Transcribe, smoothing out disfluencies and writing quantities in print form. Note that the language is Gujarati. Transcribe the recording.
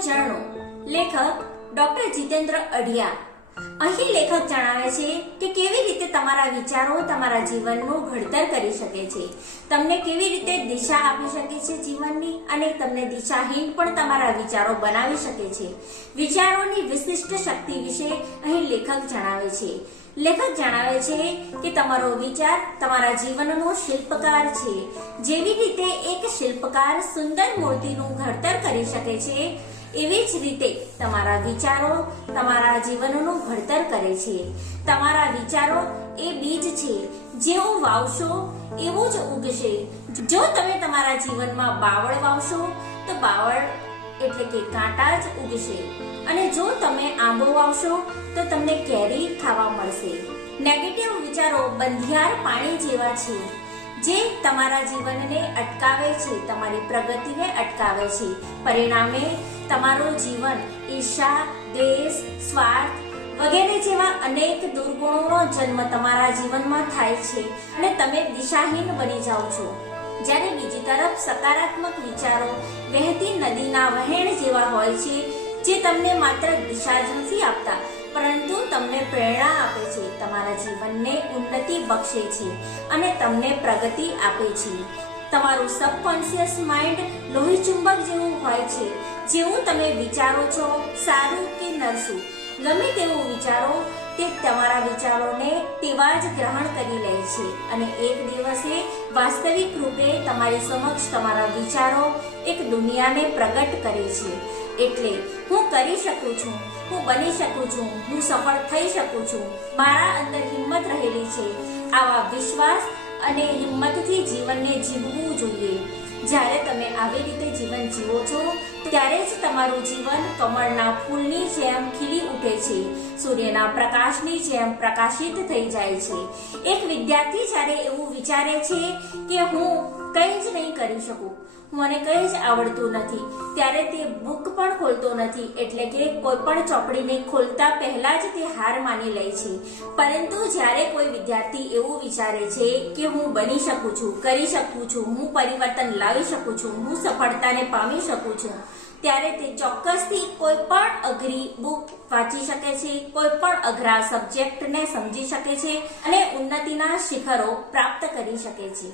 ઝરણું. લેખક ડોક્ટર જીતેન્દ્ર અઢિયા. અહીં લેખક જણાવે છે કે કેવી રીતે તમારા વિચારો તમારા જીવનનું ઘડતર કરી શકે છે, તમને કેવી રીતે દિશા આપી શકે છે જીવનની, અને તમને દિશાહીન પણ તમારા વિચારો બનાવી શકે છે. વિચારોની વિશિષ્ટ શક્તિ વિશે અહીં લેખક જણાવે છે. લેખક જણાવે છે કે તમારો વિચાર તમારા જીવનનો શિલ્પકાર છે. જેવી રીતે એક શિલ્પકાર સુંદર મૂર્તિનું ઘડતર કરી શકે છે, એવી જ રીતે તમારા વિચારો તમારા જીવનનું ઘડતર કરે છે. તમારા વિચારો એ બીજ છે, જેવું વાવશો એવું જ ઉગશે. જો તમે તમારા જીવનમાં બાવળ વાવશો તો બાવળ એટલે કે કાંટા જ ઉગશે, અને જો તમે આંબો વાવશો તો તમને કેરી ખાવા મળશે. નેગેટિવ વિચારો બંધિયાર પાણી જેવા છે, જે તમારા જીવનને અટકાવે છે, તમારી પ્રગતિને અટકાવે છે. પરિણામે તમારું જીવન ઈર્ષા, દ્વેષ, સ્વાર્થ વગેરે જેવા અનેક દુર્ગુણોનો જન્મ તમારા જીવનમાં થાય છે, અને તમે દિશાહીન બની જાઓ છો. જ્યારે બીજી તરફ સકારાત્મક વિચારો વહેતી નદીના વહેણ જેવા હોય છે, જે તમને માત્ર દિશા જ નથી આપતા, પરંતુ તમને પ્રેરણા આપે છે, તમારા જીવનને ઉન્નતિ બક્ષે છે, અને તમને પ્રગતિ આપે છે. તમારું સબકોન્શિયસ માઇન્ડ લોહી ચુંબક જેવું હોય છે. જેવું તમે વિચારો છો, સારું કે નરસું, ગમે તેવું વિચારો, તે તમારા વિચારોને તેવા જ ગ્રહણ કરી લે છે, અને એક દિવસે વાસ્તવિક રૂપે તમારી સમક્ષ તમારા વિચારો એક દુનિયાને પ્રગટ કરે છે. એટલે હું કરી શકું છું, હું બની શકું છું, હું સફળ થઈ શકું છું, મારા અંદર હિંમત રહેલી છે. આવા વિશ્વાસ અને હિંમતથી જીવનને જીવવું જોઈએ. જ્યારે તમે આવી રીતે જીવન જીવો છો, ત્યારે જ તમારું જીવન કમળના ફૂલની જેમ ખીલી ઉઠે છે, સૂર્યના પ્રકાશની જેમ પ્રકાશિત થઈ જાય છે. એક વિદ્યાર્થી જ્યારે એવું વિચારે છે કે હું કંઈ જ નહીં કરી શકું, મને કંઈ જ આવડતું નથી, ત્યારે તે બુક પણ ખોલતો નથી, એટલે કે કોઈ પણ ચોપડીને ખોલતા પહેલા જ તે હાર માની લે છે. પરંતુ જ્યારે કોઈ વિદ્યાર્થી એવું વિચારે છે કે હું બની શકું છું, કરી શકું છું, હું પરિવર્તન લાવી શકું છું, હું સફળતાને પામી શકું છું, ત્યારે તે ચોક્કસથી કોઈ પણ અઘરી બુક વાંચી શકે છે, કોઈ પણ અઘરા સબ્જેક્ટને સમજી શકે છે, અને ઉન્નતિના શિખરો પ્રાપ્ત કરી શકે છે.